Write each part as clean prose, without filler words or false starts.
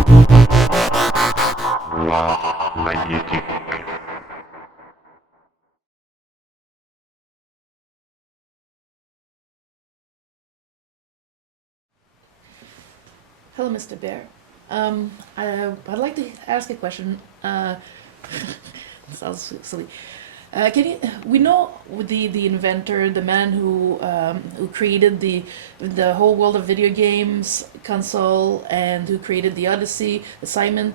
Hello, Mr. Baer. I'd like to ask a question. Sounds silly. Can you? We know the inventor, the man who created the whole world of video games console and who created the Odyssey, the Simon.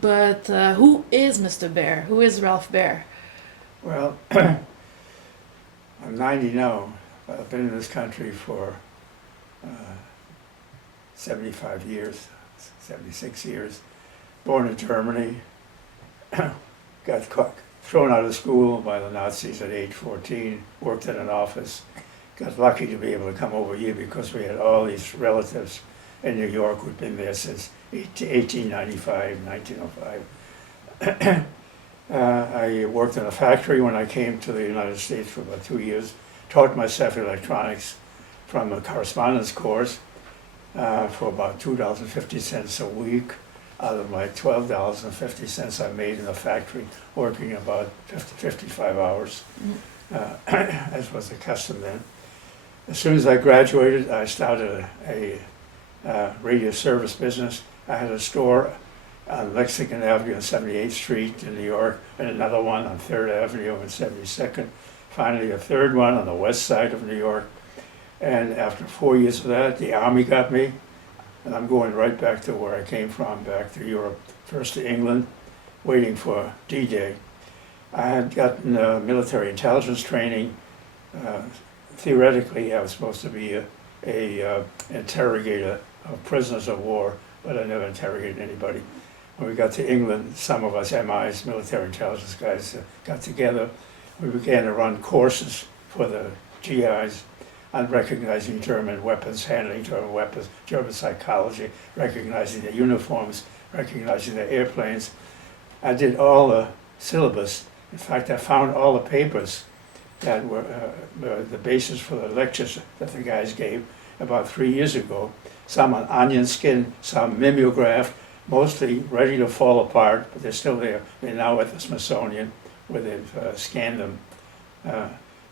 But who is Mr. Baer? Who is Ralph Baer? Well, I'm 90 now. I've been in this country for 75 years, 76 years. Born in Germany, got thrown out of school by the Nazis at age 14, worked in an office, got lucky to be able to come over here because we had all these relatives in New York who'd been there since 1895, 1905. I worked in a factory when I came to the United States for about 2 years, taught myself electronics from a correspondence course for about $2.50 a week out of my $12.50 I made in the factory, working about 55 hours, as was the custom then. As soon as I graduated, I started a radio service business. I had a store on Lexington Avenue and 78th Street in New York, and another one on 3rd Avenue and 72nd. Finally, a third one on the west side of New York. And after 4 years of that, the Army got me, and I'm going right back to where I came from, back to Europe, first to England, waiting for D-Day. I had gotten military intelligence training. Theoretically, I was supposed to be a interrogator of prisoners of war, but I never interrogated anybody. When we got to England, some of us MIs, military intelligence guys, got together. We began to run courses for the GIs on recognizing German weapons, handling German weapons, German psychology, recognizing their uniforms, recognizing their airplanes. I did all the syllabus. In fact, I found all the papers that were the basis for the lectures that the guys gave about 3 years ago. Some on onion skin, some mimeographed, mostly ready to fall apart, but they're still there. They're now at the Smithsonian, where they've scanned them.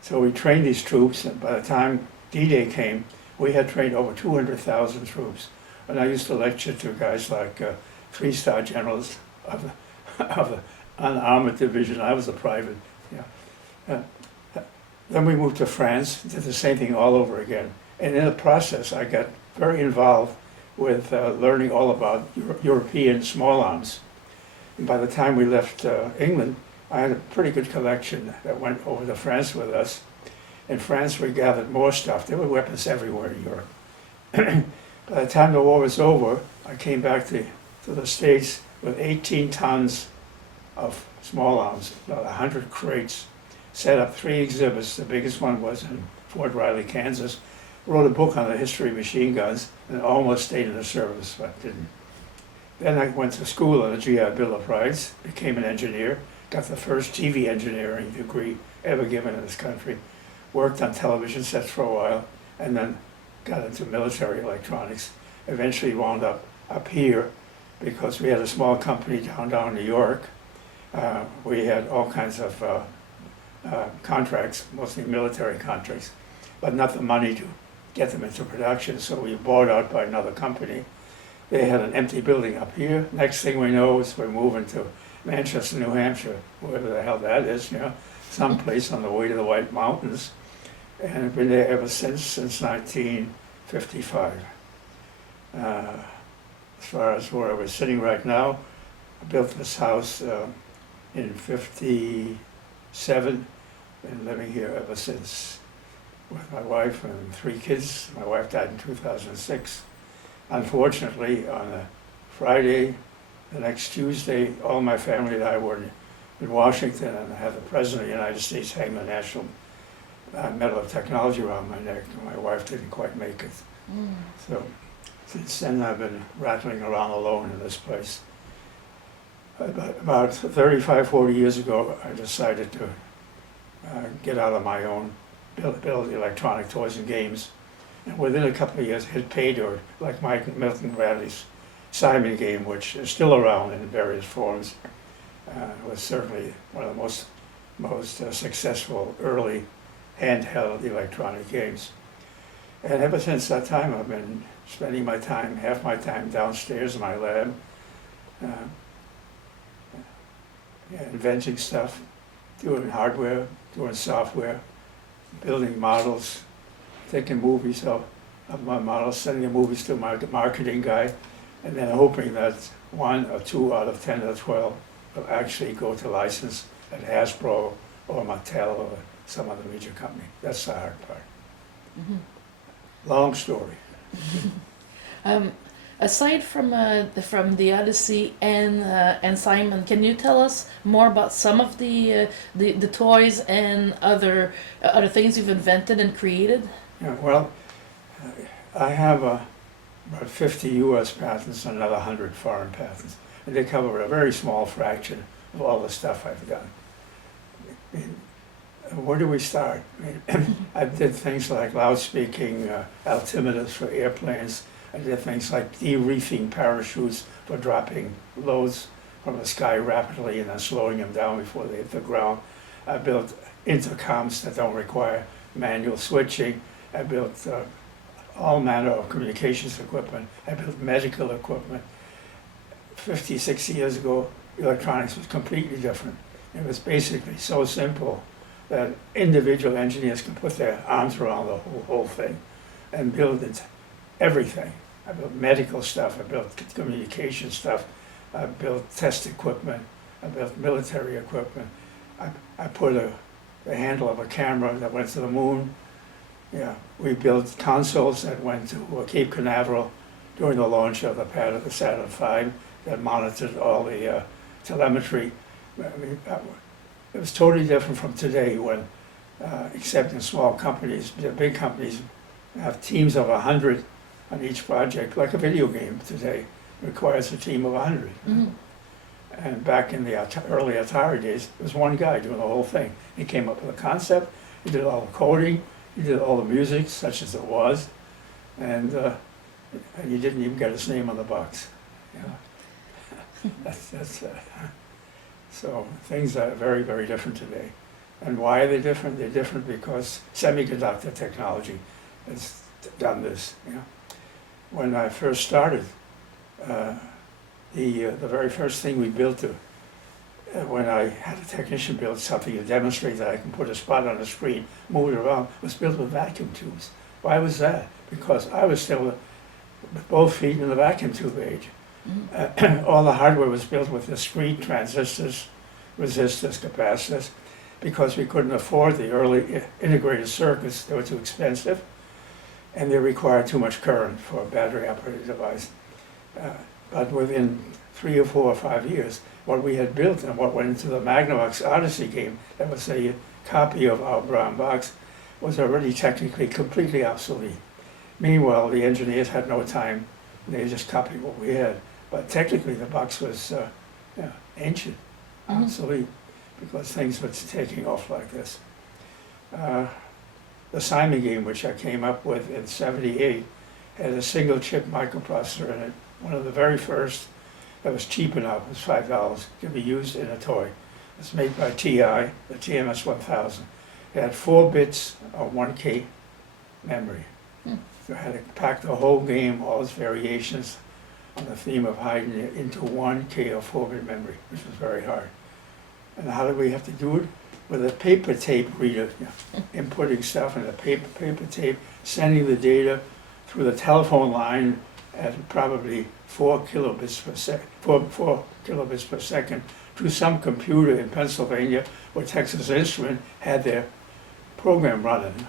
So we trained these troops, and by the time D-Day came, we had trained over 200,000 troops. And I used to lecture to guys like 3-star generals of the unarmored division. I was a private. Then we moved to France, did the same thing all over again. And in the process, I got very involved with learning all about European small arms. And by the time we left England, I had a pretty good collection that went over to France with us. In France, we gathered more stuff. There were weapons everywhere in Europe. By the time the war was over, I came back to the States with 18 tons of small arms, about 100 crates, set up 3 exhibits. The biggest one was in Fort Riley, Kansas. Wrote a book on the history of machine guns and almost stayed in the service, but didn't. Then I went to school on the GI Bill of Rights, became an engineer, got the first TV engineering degree ever given in this country, worked on television sets for a while, and then got into military electronics. Eventually wound up here because we had a small company down New York. We had all kinds of contracts, mostly military contracts, but not the money to get them into production, so we were bought out by another company. They had an empty building up here. Next thing we know is we're moving to Manchester, New Hampshire, wherever the hell that is, someplace on the way to the White Mountains. And I've been there ever since 1955. As far as where I was sitting right now, I built this house in '57, been living here ever since with my wife and 3 kids. My wife died in 2006. Unfortunately, on a Friday, the next Tuesday, all my family and I were in Washington, and I had the President of the United States hang the National Medal of Technology around my neck, and my wife didn't quite make it. So since then, I've been rattling around alone in this place. About 35, 40 years ago, I decided to get out on my own, build electronic toys and games. And within a couple of years, hit pay dirt, like Mike Milton Bradley's Simon game, which is still around in various forms, was certainly one of the most successful early handheld electronic games. And ever since that time, I've been spending half my time downstairs in my lab, inventing stuff, doing hardware, doing software, building models, taking movies of my models, sending the movies to my marketing guy, and then hoping that 1 or 2 out of 10 or 12 will actually go to license at Hasbro or Mattel or some other major company. That's the hard part. Mhm. Long story. Aside from the Odyssey and Simon, can you tell us more about some of the toys and other things you've invented and created? Yeah, well, I have about 50 U.S. patents and another 100 foreign patents, and they cover a very small fraction of all the stuff I've done. I mean, where do we start? I mean, I did things like loud-speaking altimeters for airplanes. I did things like de-reefing parachutes for dropping loads from the sky rapidly and then slowing them down before they hit the ground. I built intercoms that don't require manual switching. I built all manner of communications equipment. I built medical equipment. 50, 60 years ago, electronics was completely different. It was basically so simple that individual engineers can put their arms around the whole thing and build it, everything. I built medical stuff, I built communication stuff, I built test equipment, I built military equipment. I put the handle of a camera that went to the moon. Yeah, we built consoles that went to Cape Canaveral during the launch of the pad of the Saturn V that monitored all the telemetry. I mean, it was totally different from today when, except in small companies, the big companies have teams of 100 on each project, like a video game today requires a team of 100. Mm-hmm. And back in the early Atari days, it was one guy doing the whole thing. He came up with a concept, he did all the coding, he did all the music, such as it was, and he didn't even get his name on the box. You know? So things are very, very different today. And why are they different? They're different because semiconductor technology has done this. You know? When I first started, the very first thing we built, when I had a technician build something to demonstrate that I can put a spot on the screen, move it around, was built with vacuum tubes. Why was that? Because I was still with both feet in the vacuum tube age. All the hardware was built with discrete transistors, resistors, capacitors, because we couldn't afford the early integrated circuits. They were too expensive, and they required too much current for a battery-operated device. But within 3 or 4 or 5 years, what we had built and what went into the Magnavox Odyssey game, that was a copy of our brown box, was already technically completely obsolete. Meanwhile, the engineers had no time. They just copied what we had. But technically, the box was ancient, obsolete, because things were taking off like this. The Simon game, which I came up with in '78, had a single chip microprocessor in it. One of the very first that was cheap enough, it was $5, to be used in a toy. It was made by TI, the TMS 1000. It had 4 bits of 1K memory. So I had to pack the whole game, all its variations, on the theme of hiding it into 1K or 4-bit memory, which was very hard. And how did we have to do it? With a paper tape reader, inputting stuff in a paper tape, sending the data through the telephone line at probably 4 kilobits per second to some computer in Pennsylvania where Texas Instrument had their program running.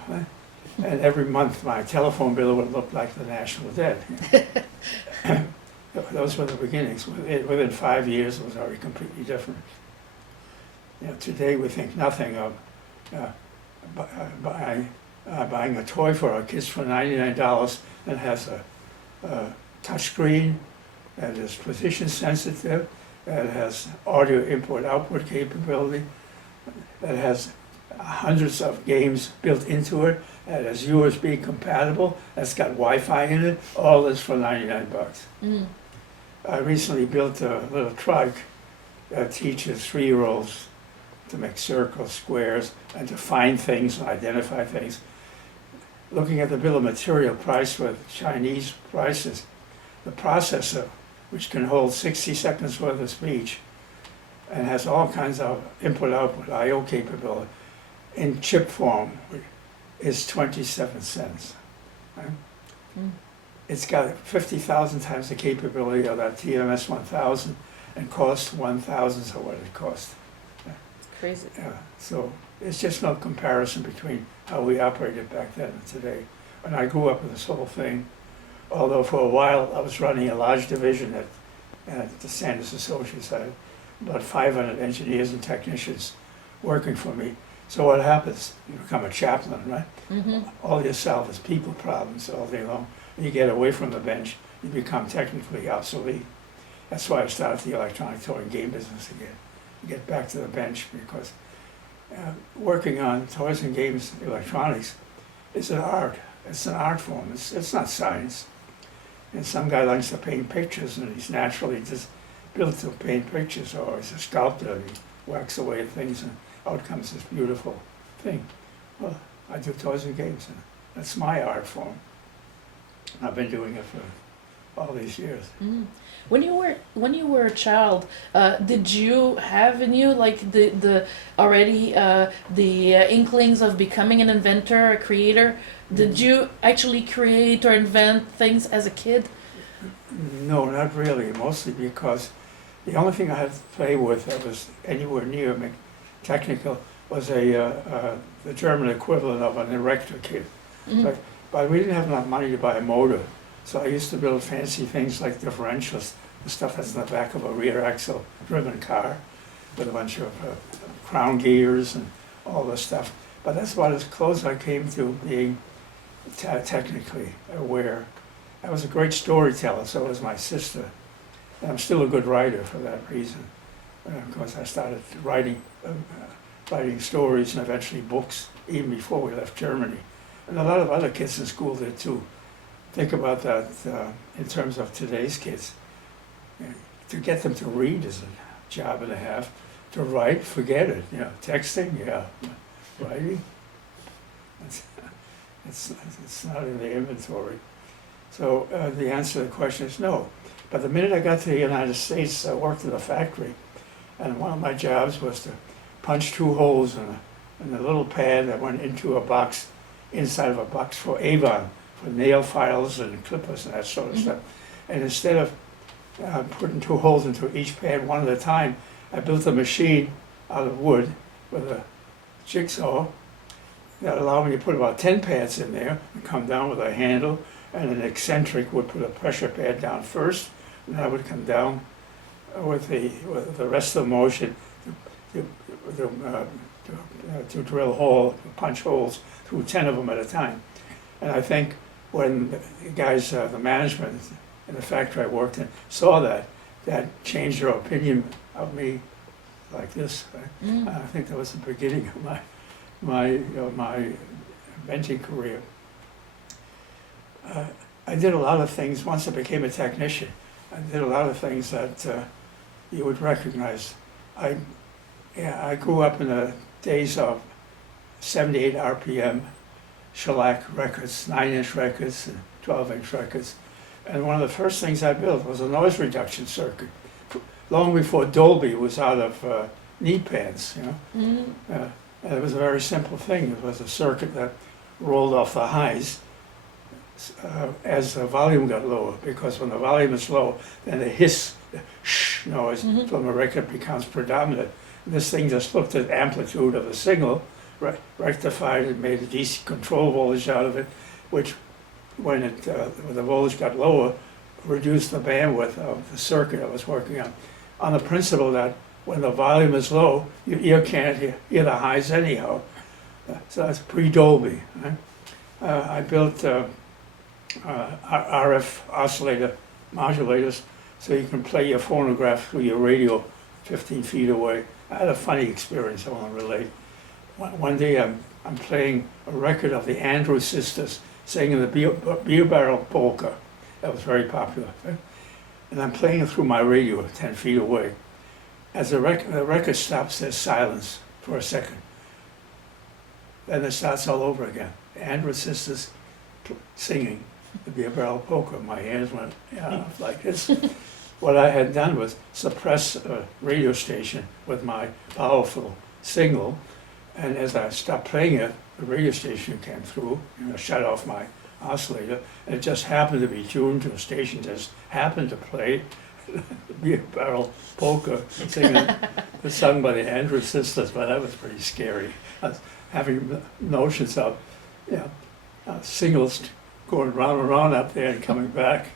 And every month my telephone bill would look like the national debt. Those were the beginnings. Within 5 years, it was already completely different. You know, today we think nothing of buying a toy for our kids for $99 that has a touch screen, that is position sensitive, that has audio input-output capability, that has hundreds of games built into it, that is USB compatible, that's got Wi-Fi in it, all this for $99. I recently built a little truck that teaches 3-year-olds to make circles, squares, and to find things and identify things. Looking at the bill of material price with Chinese prices, the processor, which can hold 60 seconds worth of speech and has all kinds of input-output I/O capability in chip form, is 27 cents. Right? Mm. It's got 50,000 times the capability of that TMS 1000 and costs 1,000th of what it cost. It's crazy. Yeah, so it's just no comparison between how we operated back then and today. When I grew up with this whole thing, although for a while I was running a large division at the Sanders Associates, I had about 500 engineers and technicians working for me. So what happens? You become a chaplain, right? Mm-hmm. All you solve is people problems all day long. When you get away from the bench, you become technically obsolete. That's why I started the electronic toy and game business again. Get back to the bench, because working on toys and games, electronics, is an art. It's an art form. It's not science. And some guy likes to paint pictures, and he's naturally just built to paint pictures, or he's a sculptor, and he whacks away at things, and out comes this beautiful thing. Well, I do toys and games, and that's my art form. I've been doing it for all these years. Mm. When you were a child, did you have in you like the already the inklings of becoming an inventor, a creator? Did you actually create or invent things as a kid? No, not really. Mostly because the only thing I had to play with that was anywhere near technical was the German equivalent of an erector kit. Mm. But we didn't have enough money to buy a motor. So I used to build fancy things like differentials, the stuff that's in the back of a rear axle driven car with a bunch of crown gears and all this stuff. But that's about as close I came to being technically aware. I was a great storyteller, so was my sister. And I'm still a good writer for that reason. Of course, I started writing stories and eventually books even before we left Germany. And a lot of other kids in school did too. Think about that in terms of today's kids. To get them to read is a job and a half. To write, forget it. Texting, yeah. Writing, it's not in the inventory. So the answer to the question is no. But the minute I got to the United States, I worked at a factory, and one of my jobs was to punch 2 holes in a little pad that went into a box, inside of a box for Avon, for nail files and clippers and that sort of stuff. And instead of putting 2 holes into each pad one at a time, I built a machine out of wood with a jigsaw that allowed me to put about 10 pads in there and come down with a handle, and an eccentric would put a pressure pad down first, and I would come down with the rest of the motion to drill punch holes through 10 of them at a time. And I think when the guys, the management in the factory I worked in, saw that changed their opinion of me like this. Mm. I think that was the beginning of my inventing career. I did a lot of things once I became a technician. I did a lot of things that you would recognize. I grew up in the days of 78 RPM shellac records, 9-inch records, and 12-inch records. And one of the first things I built was a noise reduction circuit, long before Dolby was out of knee pads. Mm. And it was a very simple thing. It was a circuit that rolled off the highs as the volume got lower, because when the volume is low, then the hiss, the shh noise from the record becomes predominant. And this thing just looked at amplitude of the signal, rectified it, made a DC control voltage out of it, which when the voltage got lower, reduced the bandwidth of the circuit I was working on the principle that when the volume is low, your ear can't hear the highs anyhow. So that's pre-Dolby. Right? I built RF oscillator modulators so you can play your phonograph through your radio 15 feet away. I had a funny experience I want to relate. One day I'm playing a record of the Andrews Sisters singing the beer barrel polka. That was very popular. and I'm playing it through my radio 10 feet away. As the record stops, there's silence for a second. Then it starts all over again. Andrew sisters singing the Beer Barrel Polka. My hands went like this. What I had done was suppress a radio station with my powerful signal, and as I stopped playing it, the radio station came through, shut off my oscillator, and it just happened to be tuned to a station that just happened to play the Beer Barrel Polka singing, sung by the Andrews Sisters. But that was pretty scary. I was having notions of, singles going round and round up there and coming back.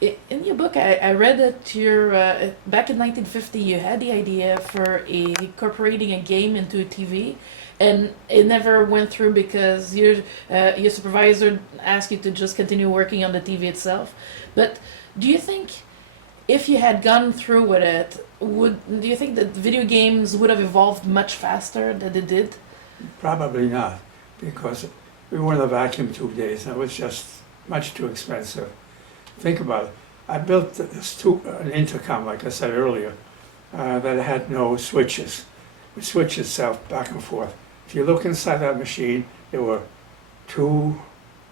In your book, I read that you're back in 1950. You had the idea for incorporating a game into TV, and it never went through because your supervisor asked you to just continue working on the TV itself. But do you think if you had gone through with it, do you think that video games would have evolved much faster than it did? Probably not, because we were in the vacuum tube days, and it was just much too expensive. Think about it. I built an intercom, like I said earlier, that had no switches. It switched itself back and forth. If you look inside that machine, there were 2,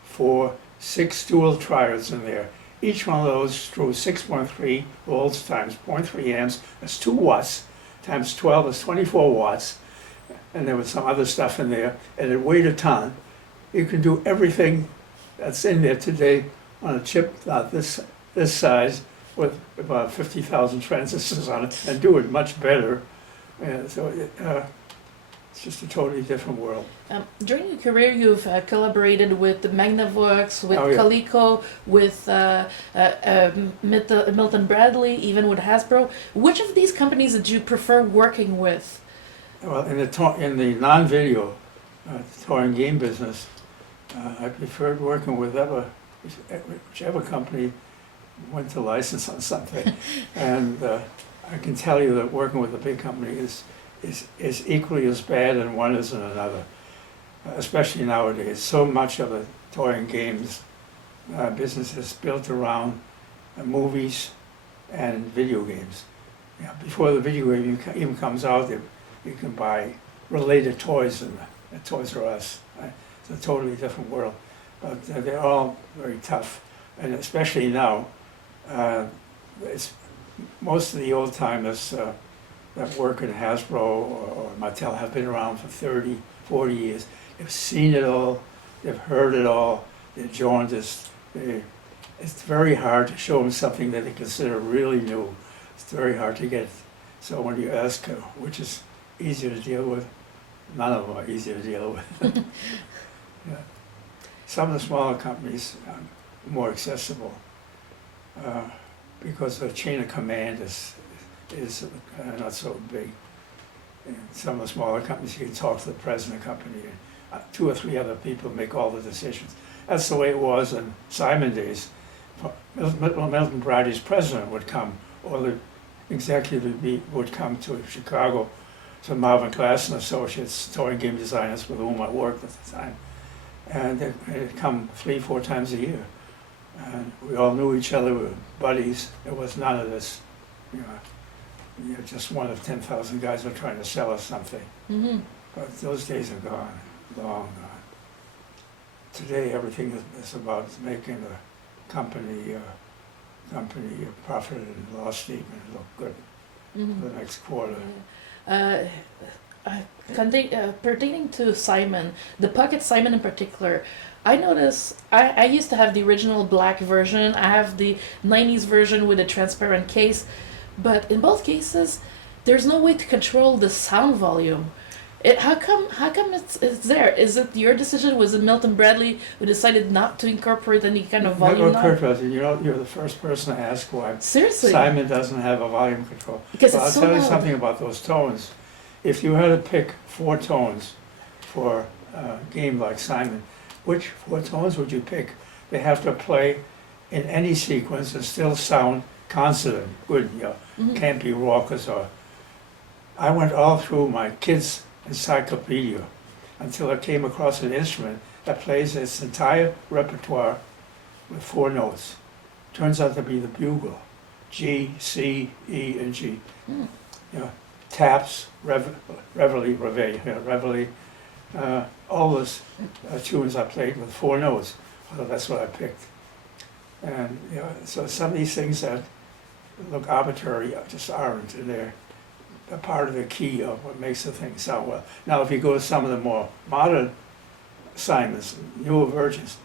4, 6 dual triads in there. Each one of those drew 6.3 volts times 0.3 amps. That's 2 watts times 12 is 24 watts. And there was some other stuff in there, and it weighed a ton. You can do everything that's in there today on a chip about this size with about 50,000 transistors on it, and do it much better. And so it's just a totally different world. During your career, you've collaborated with the Magnavox, with Oh, yeah. Coleco, with Milton Bradley, even with Hasbro. Which of these companies did you prefer working with? Well, in the non-video toy and game business, I preferred working with whichever company went to license on something. And I can tell you that working with a big company is equally as bad in one as in another, especially nowadays. So much of the toy and games business is built around movies and video games. Before the video game even comes out, you can buy related toys in Toys R Us. Right? It's a totally different world. But they're all very tough, and especially now, it's most of the old timers that work in Hasbro or Mattel have been around for 30, 40 years. They've seen it all, they've heard it all, they're jaundiced. It's very hard to show them something that they consider really new. It's very hard to get. So when you ask which is easier to deal with, none of them are easier to deal with. Yeah. Some of the smaller companies are more accessible because the chain of command is not so big. And some of the smaller companies, you can talk to the president of the company, and 2 or 3 other people make all the decisions. That's the way it was in Simon days. Milton Bradley's president would come, or the executive would come to Chicago to Marvin Glass and Associates, toy and game designers with whom I worked at the time. And they'd come 3, 4 times a year. And we all knew each other, we were buddies. There was none of this, you're just one of 10,000 guys who are trying to sell us something. Mm-hmm. But those days are gone, long gone. Today, everything is about making a company profit and loss statement look good for the next quarter. Pertaining to Simon, the Pocket Simon in particular, I noticed I used to have the original black version. I have the 90s version with a transparent case, but in both cases, there's no way to control the sound volume. How come it's there? Is it your decision? Was it Milton Bradley who decided not to incorporate any kind of volume knob? You're the first person to ask why Seriously? Simon doesn't have a volume control. Because Well, I'll it's so tell you loud. something about those tones. If you had to pick 4 tones for a game like Simon, which 4 tones would you pick? They have to play in any sequence and still sound consonant, good, can't be raucous or. I went all through my kids' encyclopedia until I came across an instrument that plays its entire repertoire with 4 notes. turns out to be the bugle. G, C, E, and G. Mm. You know, taps, reveille, reveille, all those tunes I played with 4 notes. So that's what I picked. And you know, so some of these things that look arbitrary just aren't, and they're a part of the key of what makes the thing sound well. Now, if you go to some of the more modern Simons, newer versions,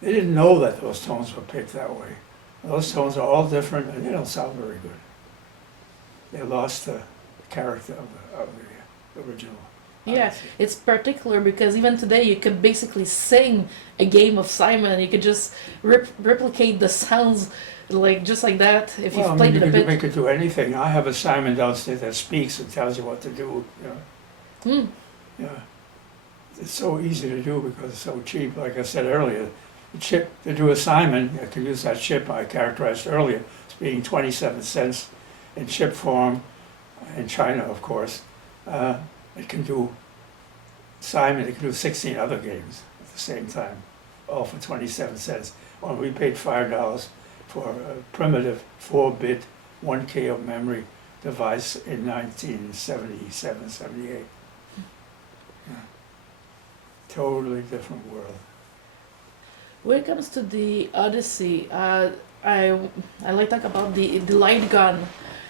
they didn't know that those tones were picked that way. Those tones are all different, and they don't sound very good. They lost the character of the original. Yeah, Odyssey. it's particular because even today you could basically sing a game of Simon. You could just replicate the sounds like just like that if you've Well, I played mean, it a you bit. can make it do anything. I have a Simon downstairs that speaks and tells you what to do. You know. Hmm. Yeah. It's so easy to do because it's so cheap. Like I said earlier, the chip to do a Simon, I could use that chip I characterized earlier as being 27 cents in chip form in China, of course. It can do Simon, it can do 16 other games at the same time, all for 27 cents. Well, we paid $5 for a primitive 4-bit 1K of memory device in 1977, 78. Yeah. Totally different world. When it comes to the Odyssey, I like to talk about the light gun.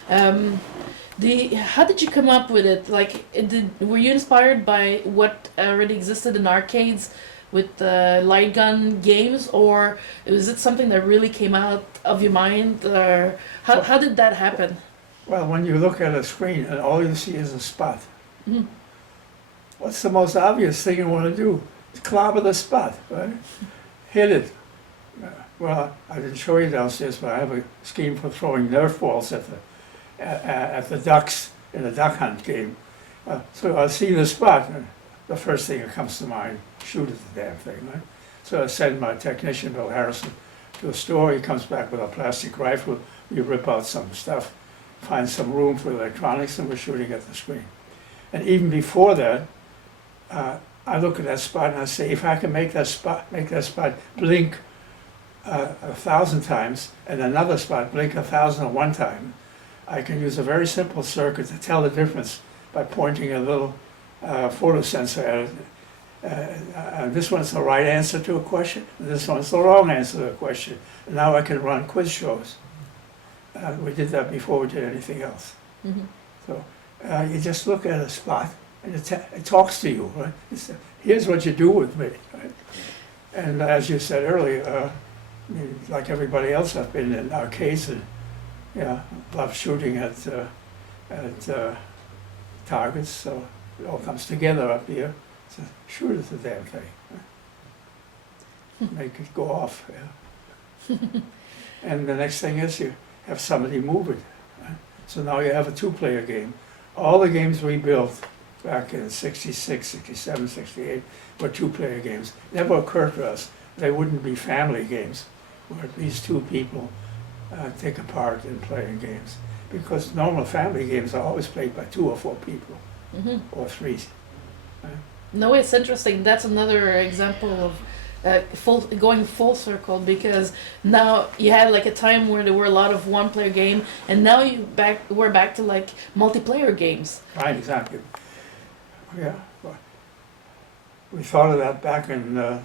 How did you come up with it? Like, were you inspired by what already existed in arcades with light gun games, or was it something that really came out of your mind? Or how did that happen? Well, when you look at a screen and all you see is a spot, Mhm. what's the most obvious thing you want to do? Clobber the spot, right? Hit it. Well, I didn't show you downstairs, but I have a scheme for throwing Nerf balls at the ducks in a duck hunt game. So I'll see the spot, and the first thing that comes to mind, shoot at the damn thing, right? So I send my technician, Bill Harrison, to a store. He comes back with a plastic rifle. We rip out some stuff, find some room for electronics, and we're shooting at the screen. And even before that, I look at that spot and I say, if I can make that spot blink 1,000 times and another spot blink 1,001 times, I can use a very simple circuit to tell the difference by pointing a little photosensor at it. And this one's the right answer to a question, and this one's the wrong answer to a question. And now I can run quiz shows. We did that before we did anything else. Mhm. So you just look at a spot, and it talks to you, right? Here's what you do with me, right? And as you said earlier, I mean, like everybody else, I've been in arcades and love shooting at targets. So it all comes together up here. So shoot at the damn thing, right? Make it go off. Yeah. And the next thing is you have somebody move it. Right? So now you have a 2-player game. All the games we built back in 66, 67, 68 were 2-player games. Never occurred to us they wouldn't be family games where at least 2 people take a part in playing games. Because normal family games are always played by 2 or 4 people, Mhm. or 3. Right? No, it's interesting. That's another example of going full circle, because now you had like a time where there were a lot of one-player game, and now we're back to like multiplayer games. Right, exactly. Yeah. We thought of that back in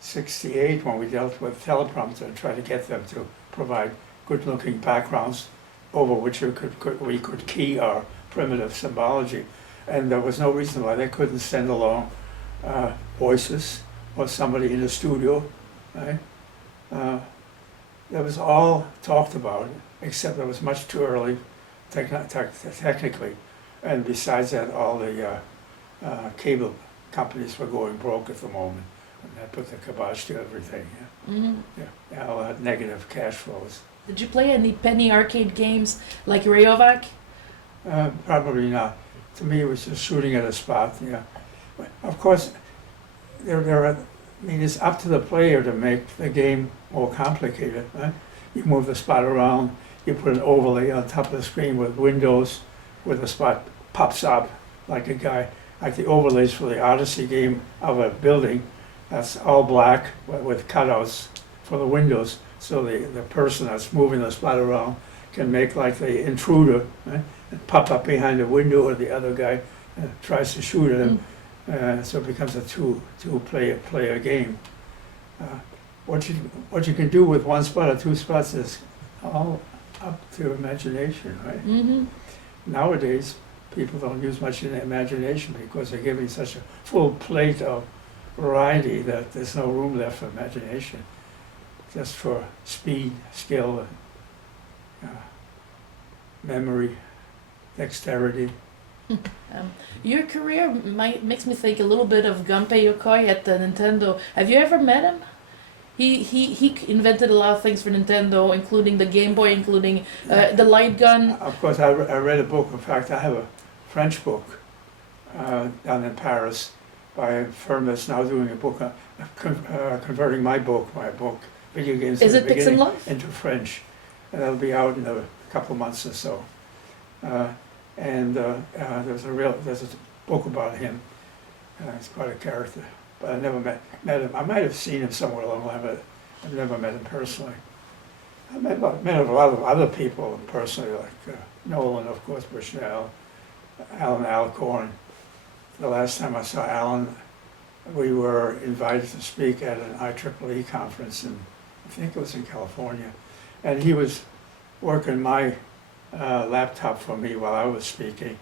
68 when we dealt with teleprompter and tried to get them to provide good-looking backgrounds over which we could key our primitive symbology. And there was no reason why they couldn't send along voices or somebody in the studio, right? That was all talked about, except it was much too early technically. And besides that, all the cable companies were going broke at the moment, and that put the kibosh to everything. Yeah, Mhm. yeah, all had negative cash flows. Did you play any penny arcade games like Rayovac? Probably not. To me, it was just shooting at a spot. Yeah, but of course, there are. I mean, it's up to the player to make the game more complicated. Right? You move the spot around. You put an overlay on top of the screen with windows, where the spot pops up like a guy. Like the overlays for the Odyssey game of a building, that's all black with cutouts for the windows. So the person that's moving the spot around can make like the intruder, right? And pop up behind the window, or the other guy tries to shoot at him. So it becomes a two player game. What you can do with one spot or two spots is all up to imagination, right? Mm-hmm. Nowadays, people don't use much in their imagination because they're giving such a full plate of variety that there's no room left for imagination, just for speed, skill, and memory, dexterity. Your career makes me think a little bit of Gunpei Yokoi at the Nintendo. Have you ever met him? He invented a lot of things for Nintendo, including the Game Boy, including the light gun. Of course, I read a book. In fact, I have a French book down in Paris by a firm that's now doing a book, converting my book, Video Games Is from it the Pix and Beginning, Love? into French. And that'll be out in a couple of months or so. There's a book about him. He's quite a character, but I never met him. I might have seen him somewhere along the line, but I've never met him personally. I met a lot of other people personally, like Nolan, of course, Bushnell, Alan Alcorn. The last time I saw Alan, we were invited to speak at an IEEE conference, and I think it was in California, and he was working my laptop for me while I was speaking.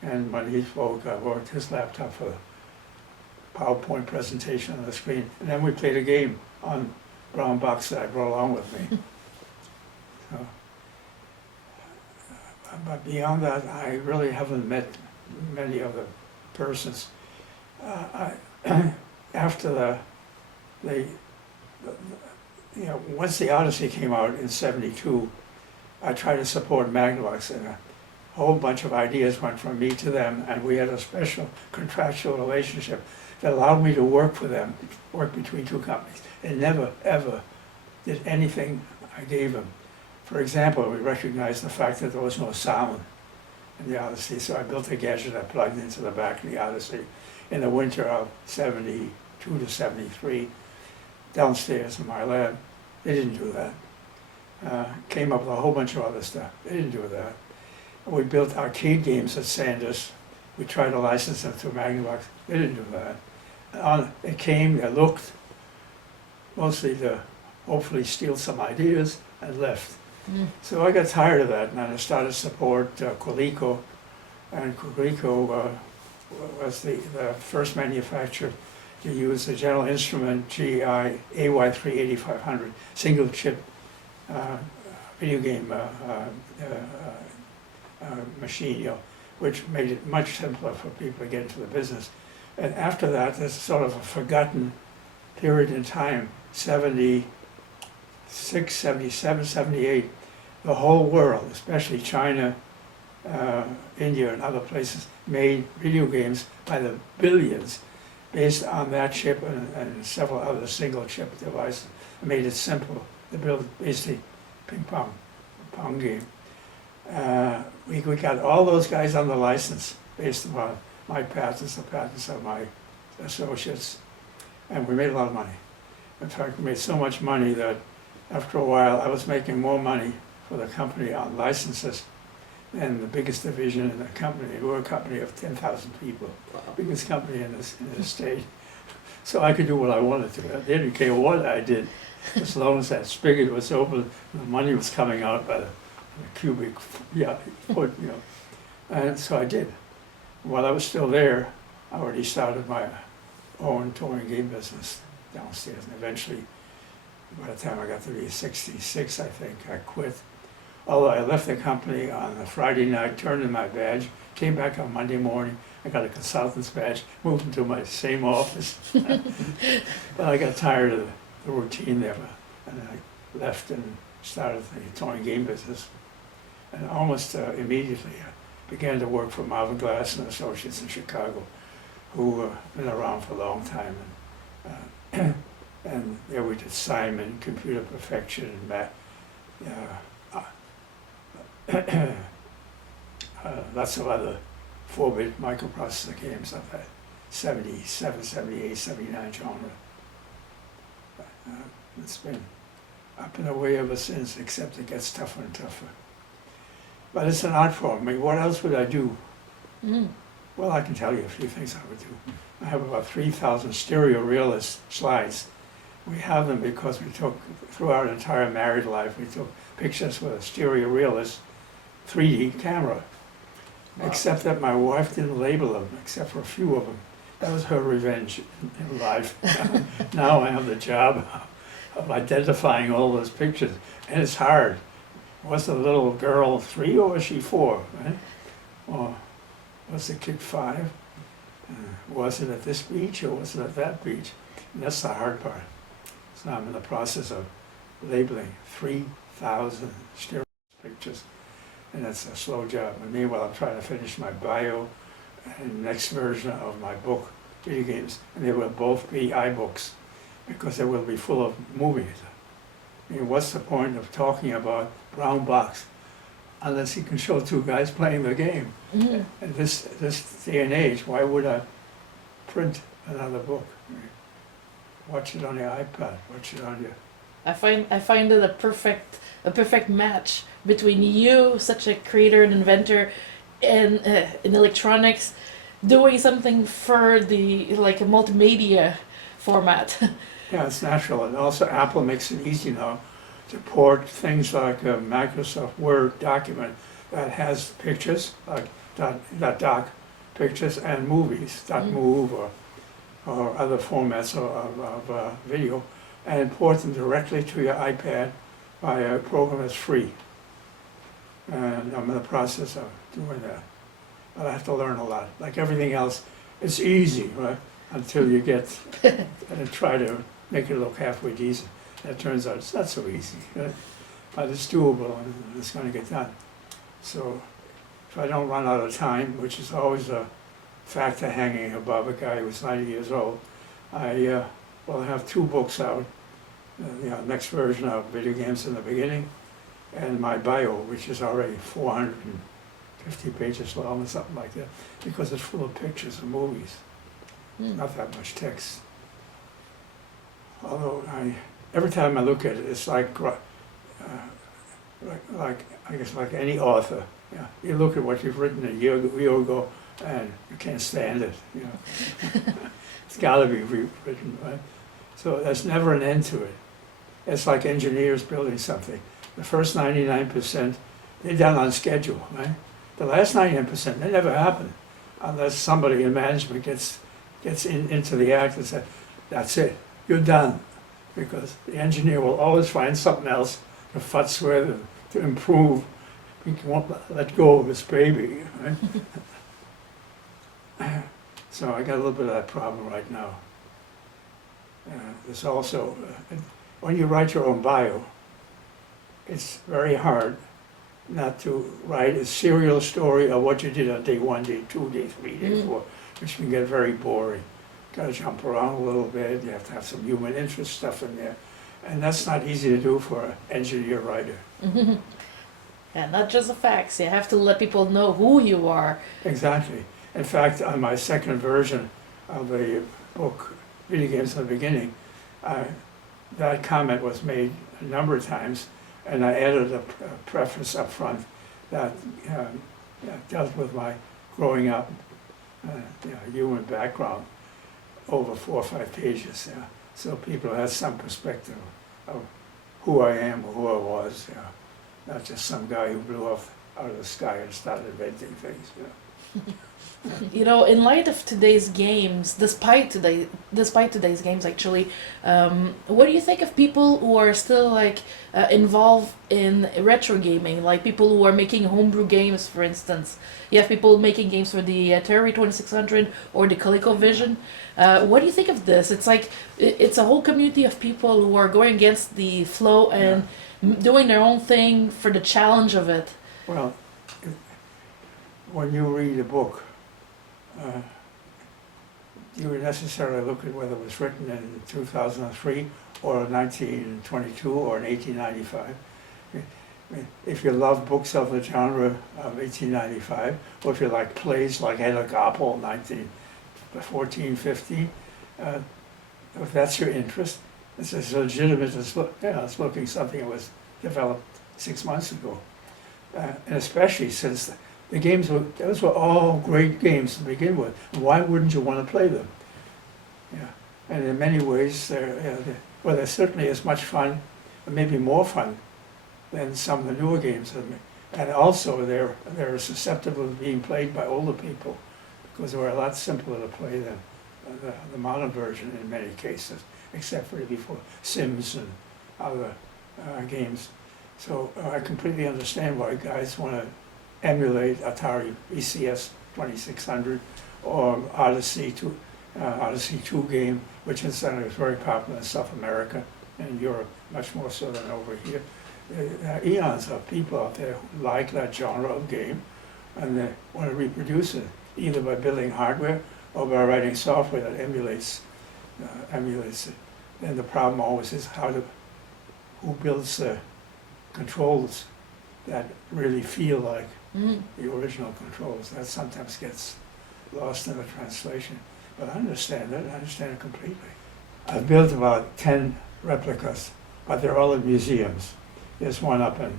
And when he spoke, I worked his laptop for the PowerPoint presentation on the screen. And then we played a game on brown box that I brought along with me. So, but beyond that, I really haven't met many other persons. After once the Odyssey came out in '72, I tried to support Magnavox, and a whole bunch of ideas went from me to them, and we had a special contractual relationship that allowed me to work for them, work between two companies. They never, ever did anything I gave them. For example, we recognized the fact that there was no sound in the Odyssey, so I built a gadget I plugged into the back of the Odyssey in the winter of '72 to '73, downstairs in my lab. They didn't do that. Came up with a whole bunch of other stuff. They didn't do that. We built arcade games at Sanders. We tried to license them through Magnavox. They didn't do that. They came, they looked, mostly to hopefully steal some ideas, and left. So I got tired of that, and I started to support Coleco. And Coleco was the first manufacturer to use the General Instrument GI AY3-8500 single chip video game machine, which made it much simpler for people to get into the business. And after that, there's sort of a forgotten period in time, 76, 77, 78, the whole world, especially China, India and other places, made video games by the billions based on that chip and several other single chip devices. It made it simple to build basically pong game. We got all those guys on the license based upon my patents, the patents of my associates, and we made a lot of money. In fact, we made so much money that after a while I was making more money for the company on licenses than the biggest division in the company. We were a company of 10,000 people, biggest company in the state. So I could do what I wanted to. They didn't care what I did, as long as that spigot was open, the money was coming out by the cubic foot, And so I did. While I was still there, I already started my own touring game business downstairs, and eventually, by the time I got to be 66, I think, I quit. Although I left the company on a Friday night, turned in my badge, came back on Monday morning, I got a consultant's badge, moved into my same office. But I got tired of the routine there, and I left and started the touring game business. And almost immediately I began to work for Marvin Glass and Associates in Chicago, who have been around for a long time. And there we did Simon, Computer Perfection, and lots of other 4-bit microprocessor games of that 77, 78, 79 genre. It's been up and away ever since, except it gets tougher and tougher. But it's an art form. I mean, what else would I do? Mm. Well, I can tell you a few things I would do. I have about 3,000 stereo realist slides. We have them because we took, through our entire married life, we took pictures with a stereo realist 3D camera. Wow. Except that my wife didn't label them, except for a few of them. That was her revenge in life. Now I have the job of identifying all those pictures, and it's hard. Was the little girl 3 or was she 4? Right? Or was the kid 5? Was it at this beach or was it at that beach? And that's the hard part. So I'm in the process of labeling 3,000 stereo pictures, and that's a slow job. And meanwhile, I'm trying to finish my bio and next version of my book, video games, and they will both be iBooks because they will be full of movies. I mean, what's the point of talking about brown box unless you can show 2 guys playing the game? Mhm. And this day and age, why would I print another book? I mean, watch it on your iPad, watch it on your... I find it a perfect match between you, such a creator and inventor, and in electronics, doing something for the like a multimedia format. Yeah, it's natural, and also Apple makes it easy now to port things like a Microsoft Word document that has pictures, like .doc pictures, and movies, .move or other formats of video, and import them directly to your iPad by a program that's free. And I'm in the process of doing that. But I have to learn a lot. Like everything else, it's easy, right? Until you get and try to make it look halfway decent. And it turns out it's not so easy, right? But it's doable and it's going to get done. So if I don't run out of time, which is always a factor hanging above a guy who's 90 years old, I will have 2 books out. Next version of Video Games in the Beginning, and my bio, which is already 450 pages long or something like that, because it's full of pictures and movies. Not that much text. Although every time I look at it, it's like I guess like any author. Yeah, you look at what you've written a year ago, and you can't stand it. You know, it's got to be rewritten, right? So there's never an end to it. It's like engineers building something. The first 99%, they're done on schedule, right? The last 99%, they never happen unless somebody in management gets into the act and says, that's it, you're done. Because the engineer will always find something else to futz with and to improve. He won't let go of his baby, right? So I got a little bit of that problem right now. There's also, when you write your own bio, it's very hard not to write a serial story of what you did on day 1, day 2, day 3, day 4, which can get very boring. Got to jump around a little bit, you have to have some human interest stuff in there. And that's not easy to do for an engineer writer. And not just the facts, you have to let people know who you are. Exactly. In fact, on my second version of the book, Video Games in the Beginning, that comment was made a number of times, and I added a preface up front that dealt with my growing up human background over 4 or 5 pages. So people had some perspective of who I am or who I was, not just some guy who blew off out of the sky and started inventing things. You know, in light of today's games, despite today's games, actually, what do you think of people who are still like involved in retro gaming, like people who are making homebrew games, for instance? You have people making games for the Atari 2600 or the ColecoVision. What do you think of this? It's like it's a whole community of people who are going against the flow and doing their own thing for the challenge of it. Well, when you read a book, you would necessarily look at whether it was written in 2003 or 1922 or in 1895. If you love books of the genre of 1895, or if you like plays like Hedda Gabler, 1914, 15, if that's your interest, It's as legitimate as it's looking something that was developed 6 months ago. And especially since the games those were all great games to begin with. Why wouldn't you want to play them? Yeah, and in many ways, they're certainly as much fun, or maybe more fun, than some of the newer games. And also, they're susceptible to being played by older people because they were a lot simpler to play than the modern version in many cases, except for before Sims and other games. So I completely understand why guys want to emulate Atari ECS 2600 or Odyssey 2 game, which incidentally is very popular in South America and Europe, much more so than over here. There are eons of people out there who like that genre of game, and they want to reproduce it, either by building hardware or by writing software that emulates it. And the problem always is who builds the controls that really feel like the original controls. That sometimes gets lost in the translation. But I understand it completely. I've built about 10 replicas, but they're all in museums. There's one up in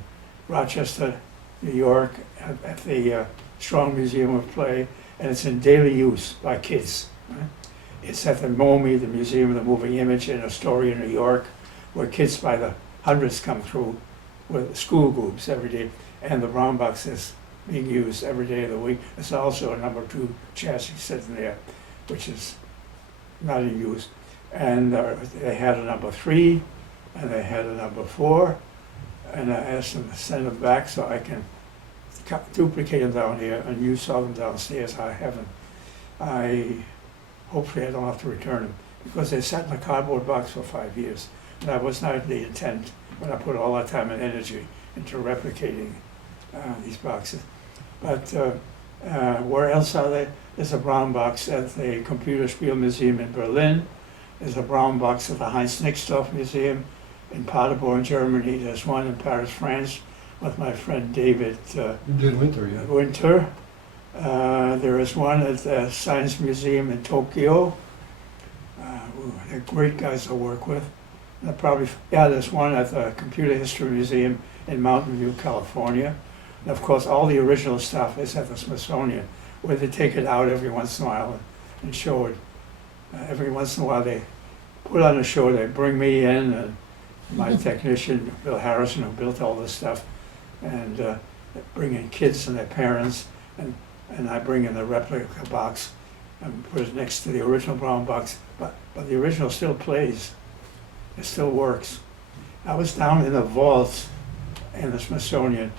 Rochester, New York, at the Strong Museum of Play, and it's in daily use by kids. Right? It's at the MoMI, the Museum of the Moving Image in Astoria, New York, where kids by the hundreds come through with school groups every day, and the brown box is being used every day of the week. There's also a number 2 chassis sitting there, which is not in use. And they had a number 3, and they had a number 4, and I asked them to send them back so I can duplicate them down here, and you saw them downstairs. I haven't. Hopefully I don't have to return them, because they sat in a cardboard box for 5 years. And that was not the intent when I put all that time and energy into replicating these boxes. But where else are they? There's a brown box at the Computerspiel Museum in Berlin. There's a brown box at the Heinz Nixdorf Museum in Paderborn, Germany. There's one in Paris, France, with my friend David Winter, yeah. Winter. There is one at the Science Museum in Tokyo. They're great guys to work with. There's one at the Computer History Museum in Mountain View, California. And of course, all the original stuff is at the Smithsonian, where they take it out every once in a while and show it. Every once in a while they put on a show, they bring me in, and my technician, Bill Harrison, who built all this stuff, and bring in kids and their parents, and I bring in the replica box and put it next to the original brown box, but the original still plays. It still works. I was down in the vaults in the Smithsonian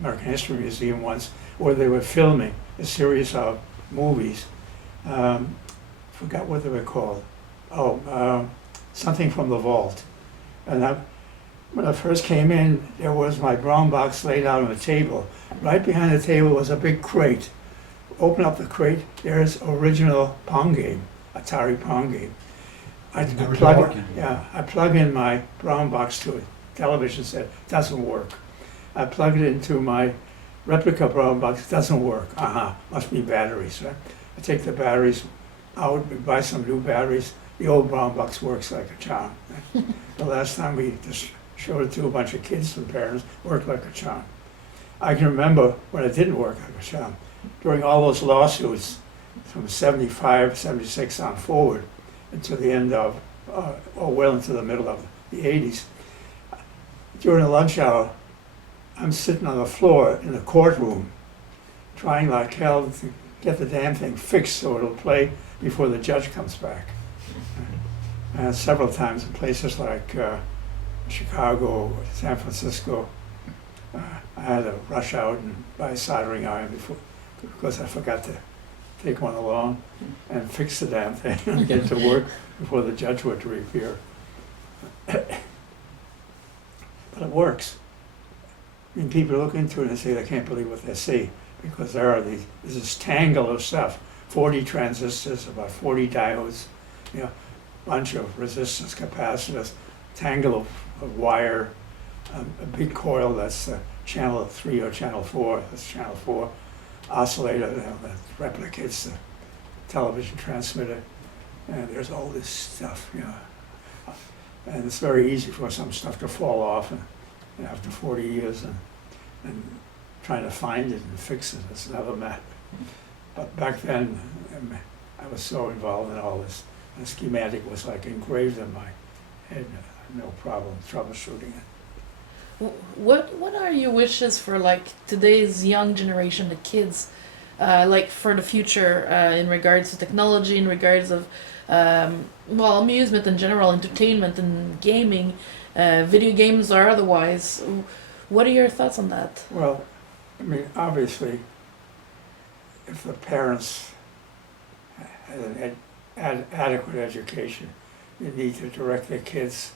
American History Museum once, where they were filming a series of movies. Forgot what they were called. Something from the vault. And when I first came in, there was my brown box laid out on the table. Right behind the table was a big crate. Open up the crate, there's original Pong game, Atari Pong game. I plug in my brown box to it. Television set, doesn't work. I plug it into my replica brown box, doesn't work. Must be batteries, right? I take the batteries out, we buy some new batteries. The old brown box works like a charm. Right? The last time we just showed it to a bunch of kids and parents, worked like a charm. I can remember when it didn't work like a charm. During all those lawsuits from 75, 76 on forward, until the end of, or well into the middle of the 80s. During the lunch hour, I'm sitting on the floor in the courtroom, trying like hell to get the damn thing fixed so it'll play before the judge comes back. Several times in places like Chicago, San Francisco, I had to rush out and buy a soldering iron because I forgot to take one along and fix the damn thing and get to work before the judge would reappear. But it works. I mean, people look into it and say they can't believe what they see, because there's this tangle of stuff, 40 transistors, about 40 diodes, bunch of resistance capacitors, tangle of wire, a big coil that's channel 3 or channel 4, that's channel 4, oscillator that replicates the television transmitter, and there's all this stuff, And it's very easy for some stuff to fall off and after 40 years and trying to find it and fix it is another matter. But back then, I was so involved in all this. The schematic was like engraved in my head. No problem troubleshooting it. What are your wishes for like today's young generation, the kids, like for the future in regards to technology, in regards of well, amusement in general, entertainment and gaming, video games or otherwise? What are your thoughts on that? Well, I mean, obviously, if the parents had an adequate education, you need to direct their kids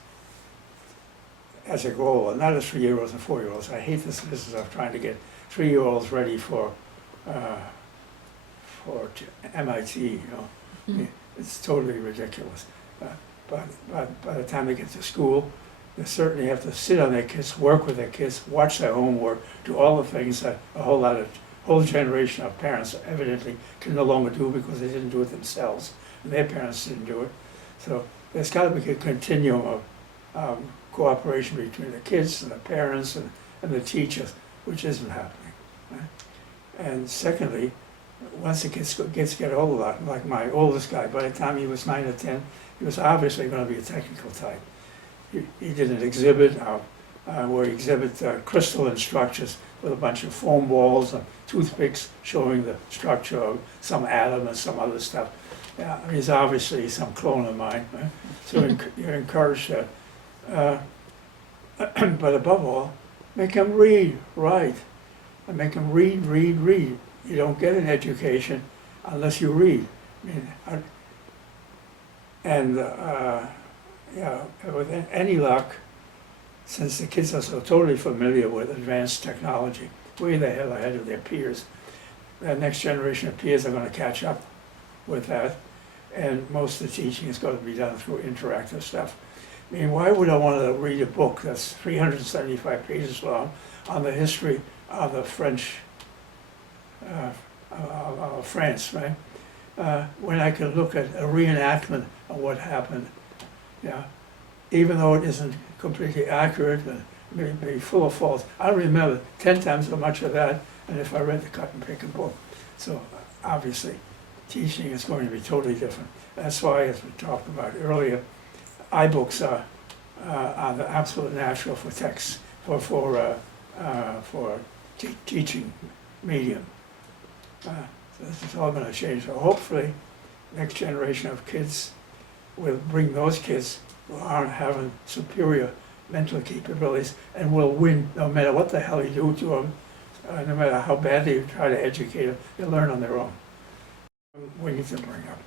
as a goal, and not as 3-year-olds and 4-year-olds. I hate this business of trying to get 3-year-olds ready for MIT. You know, Mhm. it's totally ridiculous. But by the time they get to school, they certainly have to sit on their kids, work with their kids, watch their homework, do all the things that a whole generation of parents evidently can no longer do because they didn't do it themselves, and their parents didn't do it. So there's got to be a continuum of cooperation between the kids and the parents and the teachers, which isn't happening. Right? And secondly, once the kids get older, like my oldest guy, by the time he was 9 or 10, he was obviously going to be a technical type. He did an exhibit where he exhibit crystalline structures with a bunch of foam balls and toothpicks showing the structure of some atom and some other stuff. Yeah, he's obviously some clone of mine. Right? So you're encouraged that. But above all, make him read, write, and make him read, read, read. You don't get an education unless you read. I mean, yeah, with any luck, since the kids are so totally familiar with advanced technology, way the hell ahead of their peers, the next generation of peers are going to catch up with that, and most of the teaching is going to be done through interactive stuff. I mean, why would I want to read a book that's 375 pages long on the history of the French, France, right? When I can look at a reenactment of what happened, yeah, even though it isn't completely accurate and may be full of faults. I remember 10 times so much of that than if I read the cut and paper book. So obviously, teaching is going to be totally different. That's why, as we talked about earlier, iBooks are the absolute natural for text, for teaching medium. So this is all going to change. So hopefully, next generation of kids will bring those kids who aren't having superior mental capabilities and will win no matter what the hell you do to them, no matter how badly you try to educate them, they'll learn on their own. We need to bring up.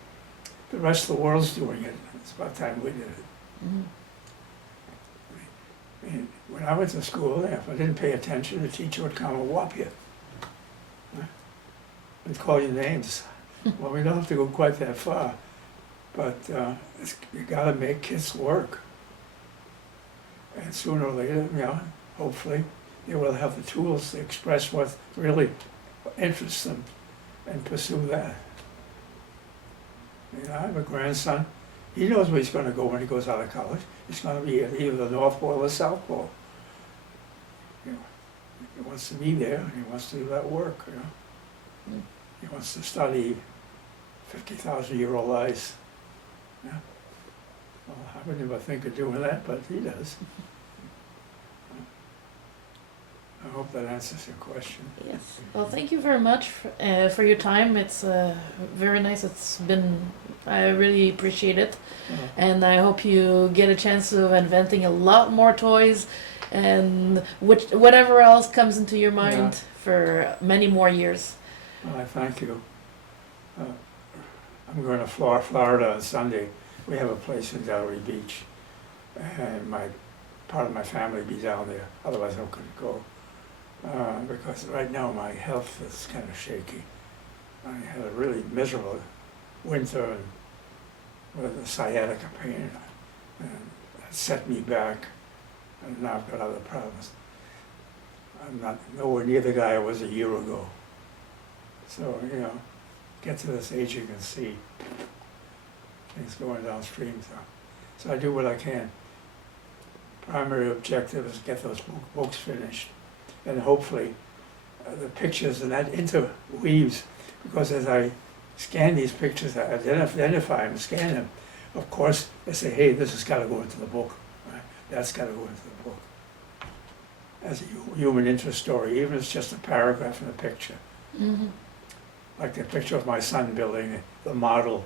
The rest of the world's doing it. It's about time we did it. Mhm. I mean, when I went to school, if I didn't pay attention, the teacher would come and whop you. And call you names. Well, we don't have to go quite that far, but you gotta make kids work. And sooner or later, you know, hopefully, they will have the tools to express what really interests them and pursue that. You know, I have a grandson. He knows where he's going to go when he goes out of college. He's going to be at either the North Pole or the South Pole. You know, he wants to be there. He wants to do that work. You know, Mm. he wants to study 50,000-year-old ice. Yeah. Well, I would never think of doing that, but he does. I hope that answers your question. Yes. Well, thank you very much for your time. It's very nice. It's been, I really appreciate it. And I hope you get a chance of inventing a lot more toys and whatever else comes into your mind for many more years. Well, I thank you. I'm going to Florida on Sunday. We have a place in Delray Beach, and part of my family be down there. Otherwise, I couldn't go. Because right now my health is kind of shaky. I had a really miserable winter and with a sciatica pain, and that set me back, and now I've got other problems. I'm not nowhere near the guy I was a year ago. So, you know, get to this age you can see things going downstream. So So I do what I can. Primary objective is get those books finished. And hopefully the pictures and that interweaves, because as I scan these pictures, I identify them, scan them. Of course, they say, hey, this has got to go into the book. Right? That's got to go into the book. As a human interest story, even if it's just a paragraph in a picture. Mm-hmm. Like the picture of my son building the model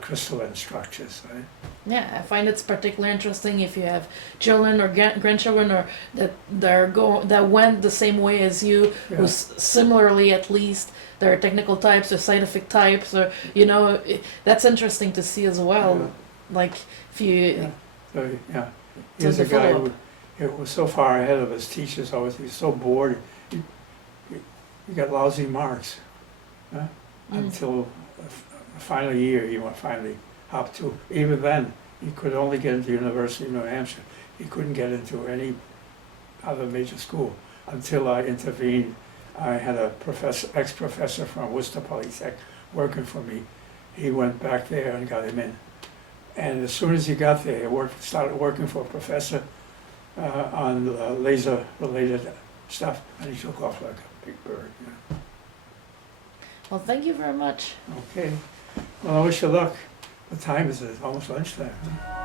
crystalline structures. Right? Yeah, I find it's particularly interesting if you have children or grandchildren or that went the same way as you, Yeah. who's similarly at least there are technical types or scientific types or that's interesting to see as well. Yeah. Like if you Yeah. So, yeah. Here's a the guy follow-up. who was so far ahead of his teachers always. He was so bored. He got lousy marks until the final year he finally hopped to. Even then, he could only get into the University of New Hampshire. He couldn't get into any other major school until I intervened. I had a ex-professor from Worcester Polytech working for me. He went back there and got him in. And as soon as he got there, he started working for a professor on laser-related stuff, and he took off like a big bird. Well, thank you very much. Okay. Well, I wish you luck. The time is almost lunchtime. Huh?